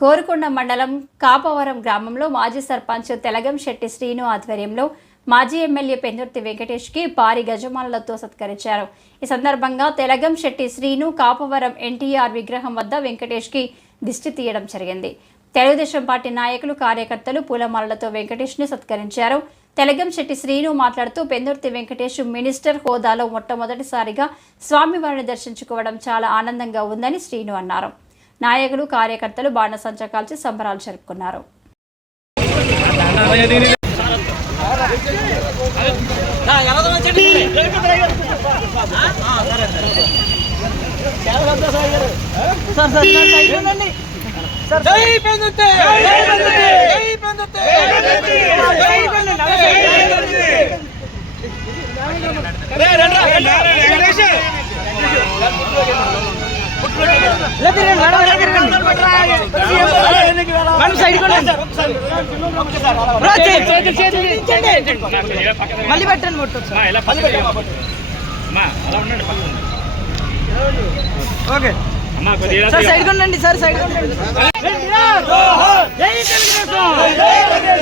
కోరుకొండ మండలం కాపవరం గ్రామంలో మాజీ సర్పంచ్ తెలగం శెట్టి శ్రీను ఆధ్వర్యంలో మాజీ ఎమ్మెల్యే పెందుర్తి వెంకటేష్కి భారీ గజమాలతో సత్కరించారు. ఈ సందర్భంగా తెలగం శెట్టి శ్రీను కాపవరం ఎన్టీఆర్ విగ్రహం వద్ద వెంకటేష్కి దిష్టి తీయడం జరిగింది. తెలుగుదేశం పార్టీ నాయకులు కార్యకర్తలు పూలమాలలతో వెంకటేష్ని సత్కరించారు. తెలగం శెట్టి శ్రీను మాట్లాడుతూ పెందుర్తి వెంకటేష్ మినిస్టర్ హోదాలో మొట్టమొదటిసారిగా స్వామివారిని దర్శించుకోవడం చాలా ఆనందంగా ఉందని శ్రీను అన్నారు. నాయకులు కార్యకర్తలు బాణసంచ కాల్చి సంబరాలు జరుపుకున్నారు. జై పెందుతే జై పెందుతే మళ్ళీ పెట్టండి ఓకే. సార్ సైడ్ ఉండండి సార్ సైడ్ ఉండండి జై తెలుగుదేశం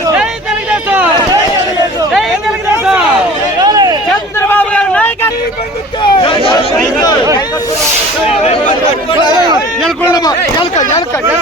జై తెలుగుదేశం జై తెలుగుదేశం చంద్రబాబు గారు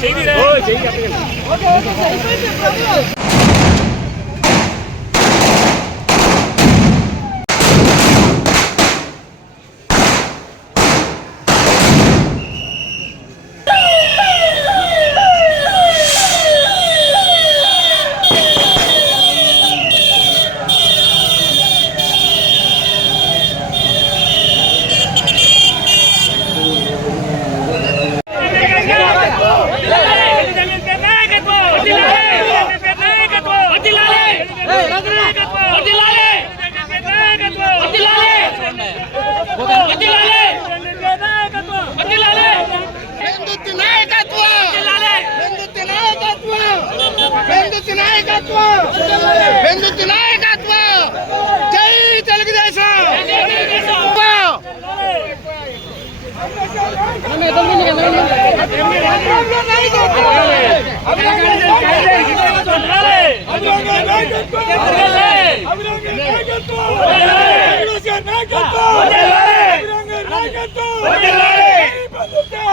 செய்தி ஓகே ஓகே నాయకత్వ బెందుతు నాయకత్వ జై తెలుగుదేశం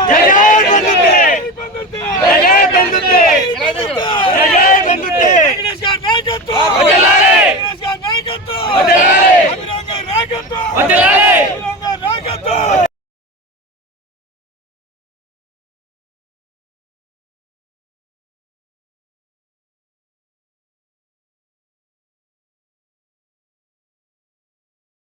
జయ బంధుతే జయ బంధుతే జయ బంధుతే నాయకత్వం! నాయకత్వం!